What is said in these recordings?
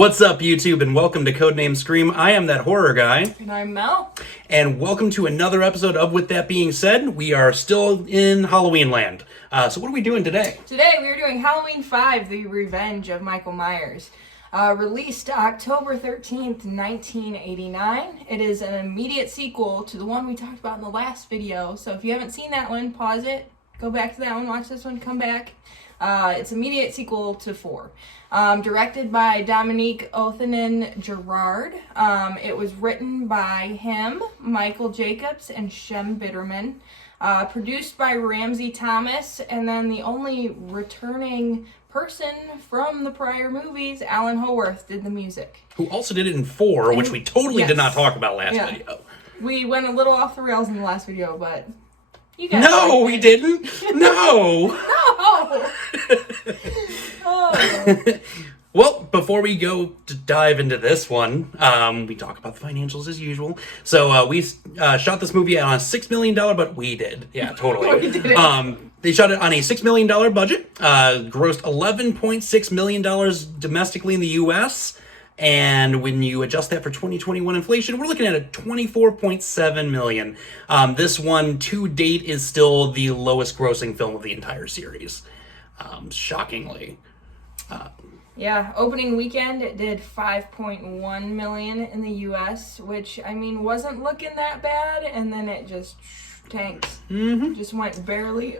What's up, YouTube, and welcome to Codename Scream. I am that horror guy. And I'm Mel. And welcome to another episode of With That Being Said. We are still in Halloween land. So what are we doing today? Today we are doing Halloween 5, The Revenge of Michael Myers. Released October 13th, 1989. It is an immediate sequel to the one we talked about in the last video. So if you haven't seen that one, pause it, go back to that one, watch this one, come back. It's immediate sequel to 4. Directed by Dominique Othenen-Gerard. It was written by him, Michael Jacobs, and Shem Bitterman. Produced by Ramsey Thomas, and then the only returning person from the prior movies, Alan Howarth, did the music. Who also did it in 4, which we totally did not talk about last video. We went a little off the rails in the last video, but you guys. No, we didn't. No. No. Oh. Well, before we go to dive into this one, we talk about the financials as usual. So we shot this movie on a $6 million, but we did. Yeah, totally. We did it. They shot it on a $6 million budget, grossed $11.6 million domestically in the U.S., and when you adjust that for 2021 inflation, we're looking at a $24.7 million. This one, to date, is still the lowest grossing film of the entire series. Shockingly. Yeah, opening weekend it did $5.1 million in the U.S., which, I mean, wasn't looking that bad, and then it just tanked. Mm-hmm. Just went barely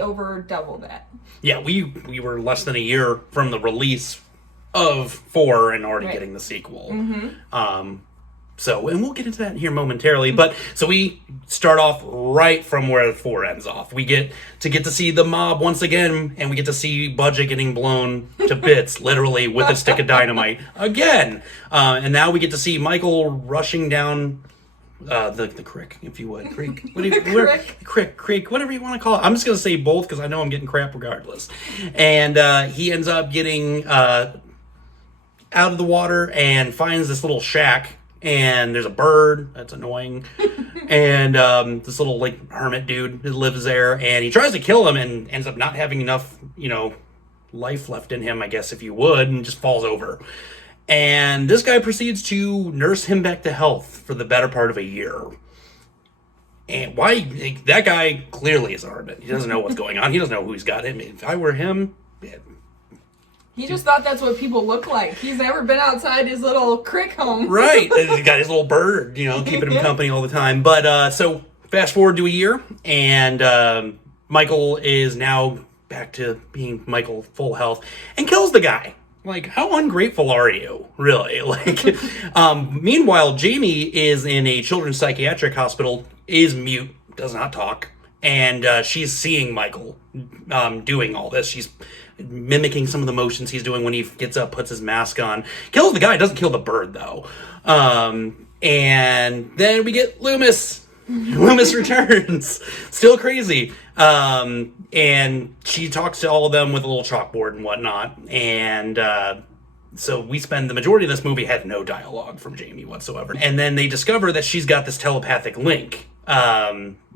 over double that. Yeah, we were less than a year from the release of 4 and already getting the sequel. Mm-hmm. And we'll get into that here momentarily. But so we start off right from where 4 ends off. We get to see the mob once again, and we get to see Budget getting blown to bits, literally with a stick of dynamite again. And now we get to see Michael rushing down the creek, if you would. Creek. What do you, creek, whatever you want to call it. I'm just going to say both because I know I'm getting crap regardless. And he ends up getting out of the water and finds this little shack, and there's a bird that's annoying, and this little hermit dude who lives there, and he tries to kill him and ends up not having enough life left in him, I guess, if you would, and just falls over. And this guy proceeds to nurse him back to health for the better part of a year. And why? That guy clearly is a hermit. He doesn't know what's going on. He doesn't know who he's got him. If I were him, He just thought that's what people look like. He's never been outside his little crick home. Right. He's got his little bird, keeping him company all the time. But so fast forward to a year, and Michael is now back to being Michael, full health, and kills the guy. How ungrateful are you, really? Meanwhile, Jamie is in a children's psychiatric hospital, is mute, does not talk, and she's seeing Michael doing all this. She's mimicking some of the motions he's doing when he gets up, puts his mask on. Kills the guy, doesn't kill the bird, though. And then we get Loomis. Loomis returns. Still crazy. And she talks to all of them with a little chalkboard and whatnot. And so we spend the majority of this movie had no dialogue from Jamie whatsoever. And then they discover that she's got this telepathic link.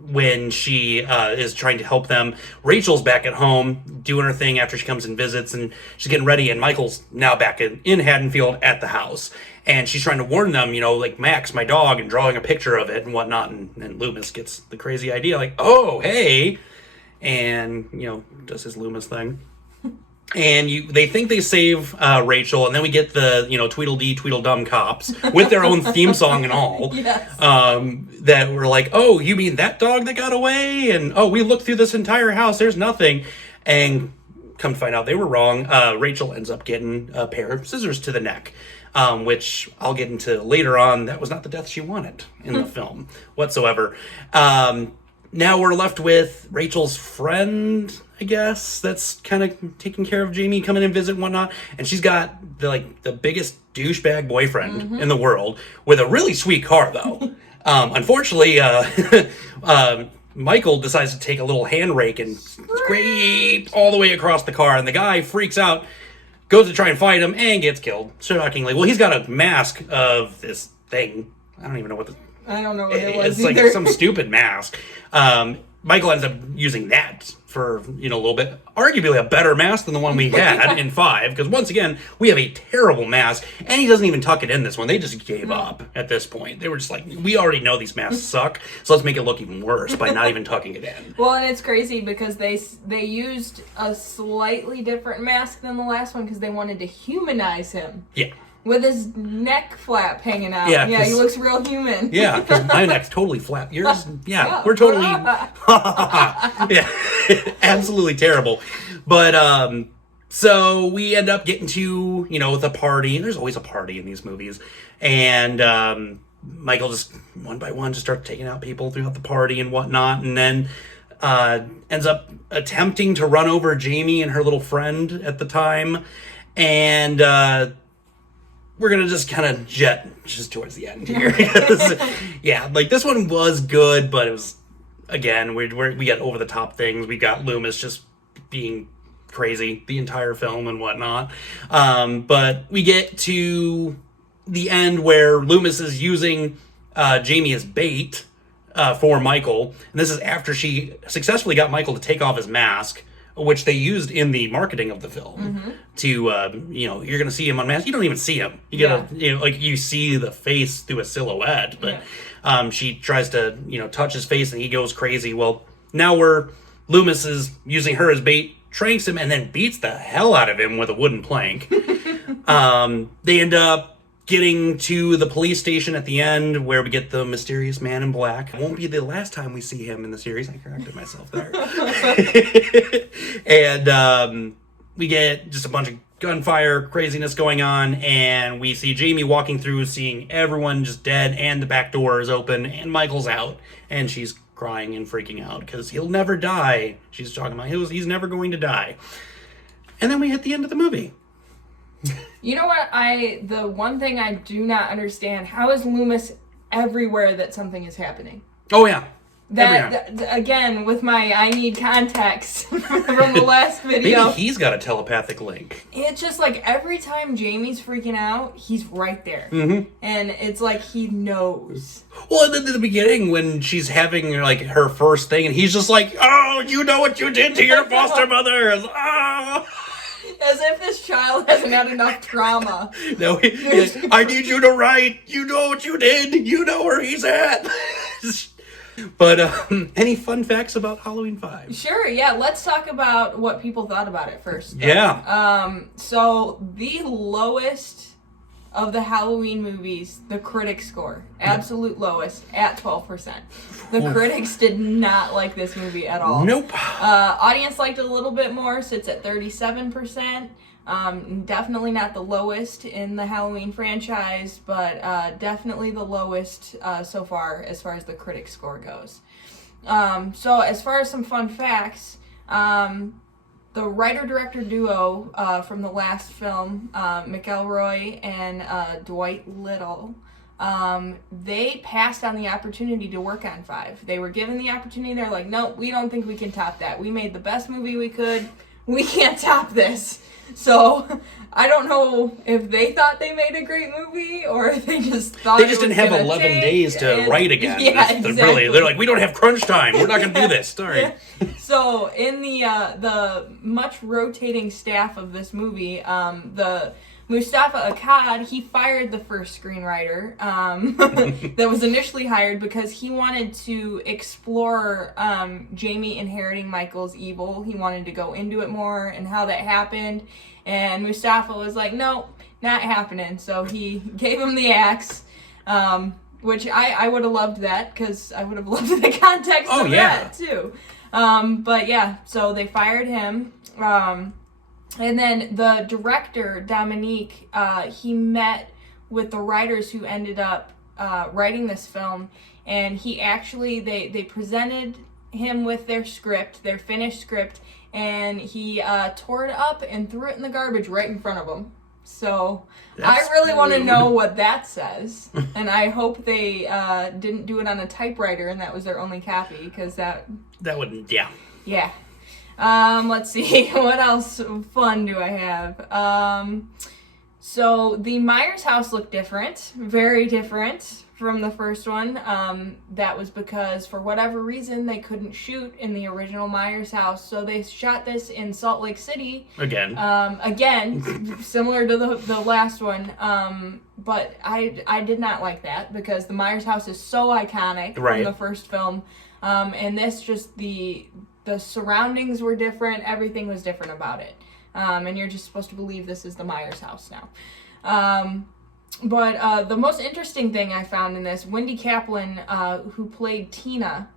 When she is trying to help them. Rachel's back at home doing her thing after she comes and visits, and she's getting ready, and Michael's now back in Haddonfield at the house, and she's trying to warn them, Max, my dog, and drawing a picture of it and whatnot, and Loomis gets the crazy idea, oh, hey, and, does his Loomis thing. And they think they save Rachel, and then we get the Tweedledee Tweedledum cops with their own theme song and all. Yes. That were like, oh, you mean that dog that got away? And oh, we looked through this entire house, there's nothing. And come to find out they were wrong. Rachel ends up getting a pair of scissors to the neck, which I'll get into later on. That was not the death she wanted in the film whatsoever. Now we're left with Rachel's friend, I guess, that's kind of taking care of Jamie, coming and visit and whatnot. And she's got the biggest douchebag boyfriend in the world with a really sweet car, though. Unfortunately, Michael decides to take a little hand rake and scrape all the way across the car. And the guy freaks out, goes to try and fight him, and gets killed, shockingly. Well, he's got a mask of this thing. I don't even know what it was. It's either. Some stupid mask. Michael ends up using that for, a little bit, arguably a better mask than the one we had in 5, because once again, we have a terrible mask, and he doesn't even tuck it in this one. They just gave up at this point. They were just like, we already know these masks suck, so let's make it look even worse by not even tucking it in. Well, and it's crazy because they used a slightly different mask than the last one because they wanted to humanize him. Yeah. With his neck flap hanging out. Yeah, he looks real human. Yeah, because my neck's totally flat. Yours, we're totally... yeah, absolutely terrible. But, so we end up getting to, the party. There's always a party in these movies. And Michael just, one by one, just starts taking out people throughout the party and whatnot. And then ends up attempting to run over Jamie and her little friend at the time. And... we're going to just kind of jet just towards the end here. This one was good, but it was, again, we got over-the-top things. We got Loomis just being crazy the entire film and whatnot. But we get to the end where Loomis is using Jamie as bait for Michael. And this is after she successfully got Michael to take off his mask, which they used in the marketing of the film to, you're going to see him unmasked. You don't even see him. You gotta, you see the face through a silhouette, but she tries to, touch his face and he goes crazy. Well, now Loomis is using her as bait, tranks him, and then beats the hell out of him with a wooden plank. They end up getting to the police station at the end where we get the mysterious man in black. It won't be the last time we see him in the series. I corrected myself there. And we get just a bunch of gunfire craziness going on, and we see Jamie walking through, seeing everyone just dead, and the back door is open, and Michael's out, and she's crying and freaking out because he'll never die. She's talking about he's never going to die. And then we hit the end of the movie. You know what? The one thing I do not understand, how is Loomis everywhere that something is happening? Oh, yeah. That again, with my I need context from the last video. Maybe he's got a telepathic link. It's just like every time Jamie's freaking out, he's right there. And it's like he knows. Well, in the beginning when she's having her first thing and he's just like, oh, you know what you did to your foster mother. Oh. As if this child hasn't had enough trauma. No, I need you to write. You know what you did. You know where he's at. But any fun facts about Halloween 5? Sure, yeah. Let's talk about what people thought about it first. Yeah. So the lowest of the Halloween movies, the critic score, absolute lowest, at 12%. The critics did not like this movie at all. Nope. Audience liked it a little bit more, sits at 37%. Definitely not the lowest in the Halloween franchise, but definitely the lowest so far as the critic score goes. So as far as some fun facts, the writer-director duo from the last film, McElroy and Dwight Little, they passed on the opportunity to work on 5. They were given the opportunity. They're like, no, we don't think we can top that. We made the best movie we could. We can't top this. So I don't know if they thought they made a great movie or if they just thought they just didn't have 11 days to write again. Yeah, exactly. Really, they're like, we don't have crunch time. We're not going to do this. Sorry. So in the much rotating staff of this movie, the Mustafa Akkad, he fired the first screenwriter that was initially hired because he wanted to explore Jamie inheriting Michael's evil. He wanted to go into it more and how that happened. And Mustafa was like, no, not happening. So he gave him the axe, which I would have loved that because I would have loved the context of that too. But yeah, so they fired him. And then the director, Dominique, he met with the writers who ended up writing this film, and he actually, they presented him with their script, their finished script, and he tore it up and threw it in the garbage right in front of him. So I really want to know what that says, and I hope they didn't do it on a typewriter and that was their only copy, because that wouldn't, yeah. Let's see, what else fun do I have? So the Myers house looked different, very different from the first one. That was because for whatever reason they couldn't shoot in the original Myers house, so they shot this in Salt Lake City. Again, similar to the last one. But I did not like that because the Myers house is so iconic from the first film. And this just the surroundings were different. Everything was different about it. And you're just supposed to believe this is the Myers house now. But the most interesting thing I found in this, Wendy Kaplan, who played Tina,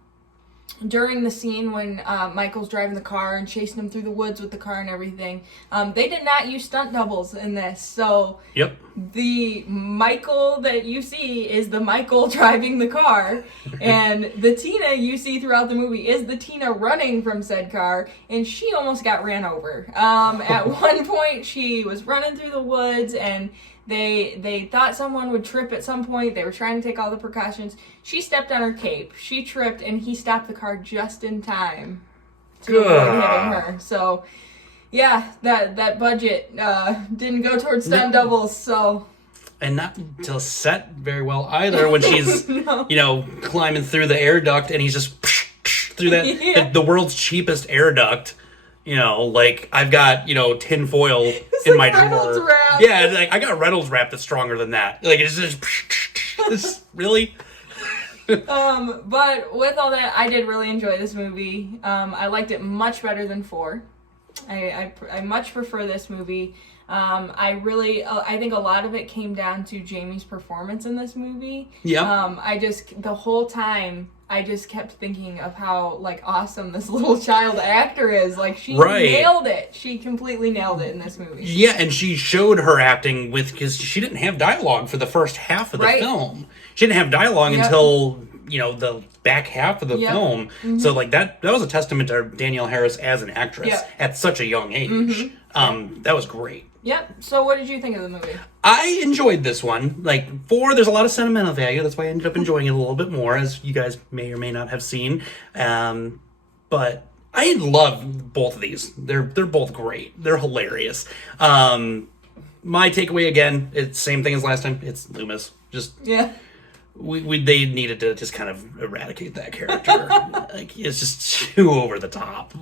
during the scene when Michael's driving the car and chasing him through the woods with the car and everything, they did not use stunt doubles in this. So the Michael that you see is the Michael driving the car, and the Tina you see throughout the movie is the Tina running from said car, and she almost got ran over. At one point, she was running through the woods, and they thought someone would trip at some point. They were trying to take all the precautions. She stepped on her cape. She tripped, and he stopped the car just in time to avoid hitting her. So, yeah, that budget didn't go towards stunt doubles. So, and not to set very well either when she's climbing through the air duct, and he's just through that the world's cheapest air duct. Like I've got, tin foil in my Reynolds drawer. wrap. Yeah, like I got Reynolds wrap that's stronger than that. Like it's just this really. But with all that, I did really enjoy this movie. I liked it much better than 4. I much prefer this movie. I think a lot of it came down to Jamie's performance in this movie. Yeah. The whole time, I just kept thinking of how, awesome this little child actor is. She nailed it. She completely nailed it in this movie. Yeah, and she showed her acting because she didn't have dialogue for the first half of the film. She didn't have dialogue until, the back half of the film. Mm-hmm. So, that was a testament to Danielle Harris as an actress at such a young age. Mm-hmm. That was great. Yep. So what did you think of the movie? I enjoyed this one. 4, there's a lot of sentimental value. That's why I ended up enjoying it a little bit more, as you guys may or may not have seen. But I love both of these. They're both great. They're hilarious. My takeaway, again, it's the same thing as last time. It's Loomis. They needed to just kind of eradicate that character. It's just too over the top.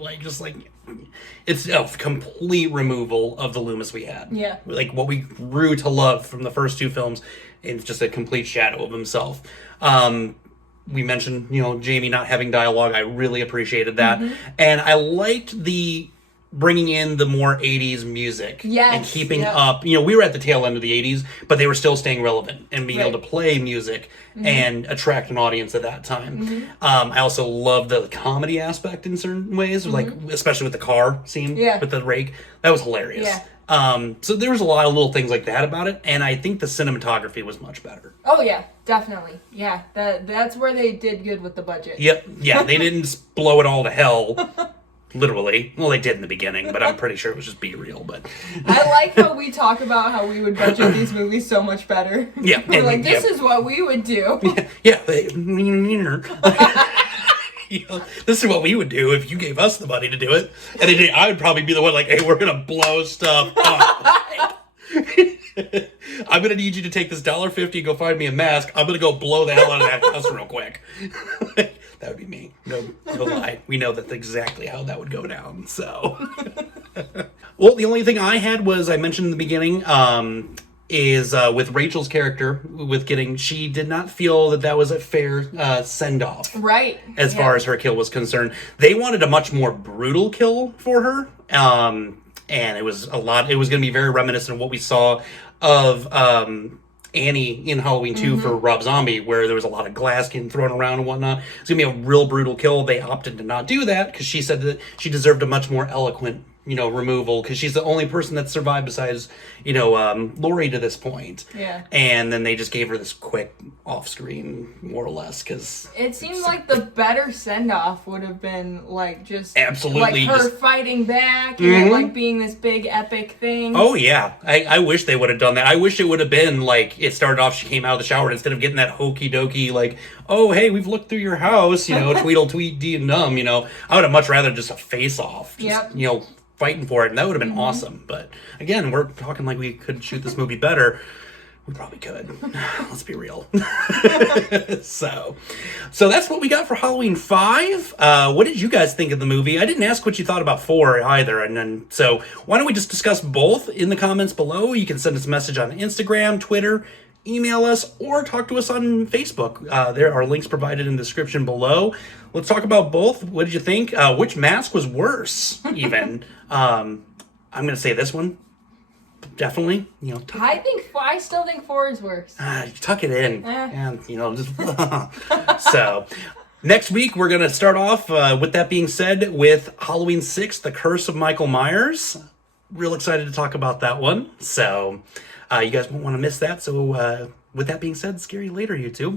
It's a complete removal of the Loomis we had. Yeah. What we grew to love from the first 2 films, it's just a complete shadow of himself. We mentioned, Jamie not having dialogue. I really appreciated that. Mm-hmm. And I liked the bringing in the more 80s music and keeping up. We were at the tail end of the 80s, but they were still staying relevant and being able to play music and attract an audience at that time. Mm-hmm. I also love the comedy aspect in certain ways, especially with the car scene with the rake. That was hilarious. Yeah. So there was a lot of little things like that about it, and I think the cinematography was much better. Oh yeah, definitely. Yeah, that's where they did good with the budget. Yep. Yeah, they didn't blow it all to hell. Literally. Well, they did in the beginning, but I'm pretty sure it was just be real. But I like how we talk about how we would budget these movies so much better. Yeah. We're this is what we would do. Yeah. This is what we would do if you gave us the money to do it. And I would probably be the one hey, we're going to blow stuff up. I'm going to need you to take this $1.50 and go find me a mask. I'm going to go blow the hell out of that house real quick. That would be me. No lie. We know that's exactly how that would go down. So, well, the only thing I had was I mentioned in the beginning is with Rachel's character she did not feel that was a fair send off. Right. As far as her kill was concerned, they wanted a much more brutal kill for her. And it was going to be very reminiscent of what we saw of Annie in Halloween 2 for Rob Zombie, where there was a lot of glass getting thrown around and whatnot. It's going to be a real brutal kill. They opted to not do that because she said that she deserved a much more eloquent, removal, because she's the only person that survived besides, Lori to this point. Yeah. And then they just gave her this quick off-screen, more or less, because... It seemed like the better send-off would have been, just... Absolutely. Her fighting back and, being this big epic thing. Oh, yeah. I wish they would have done that. I wish it would have been, it started off, she came out of the shower, and instead of getting that hokey-dokey, oh, hey, we've looked through your house, tweedle, tweet, dee, and dumb, I would have much rather just a face-off. Just, fighting for it, and that would have been awesome. But again, we're talking we could shoot this movie better. We probably could. Let's be real. So that's what we got for Halloween 5. What did you guys think of the movie? I didn't ask what you thought about 4 either. And then, so why don't we just discuss both in the comments below? You can send us a message on Instagram, Twitter, email us, or talk to us on Facebook. There are links provided in the description below. Let's talk about both. What did you think? Which mask was worse, even? I'm going to say this one. Definitely, I still think 4 is worse. Tuck it in, and just so. Next week we're gonna start off. With that being said, with Halloween 6, The Curse of Michael Myers. Real excited to talk about that one. So, you guys won't want to miss that. So, with that being said, scary later, YouTube.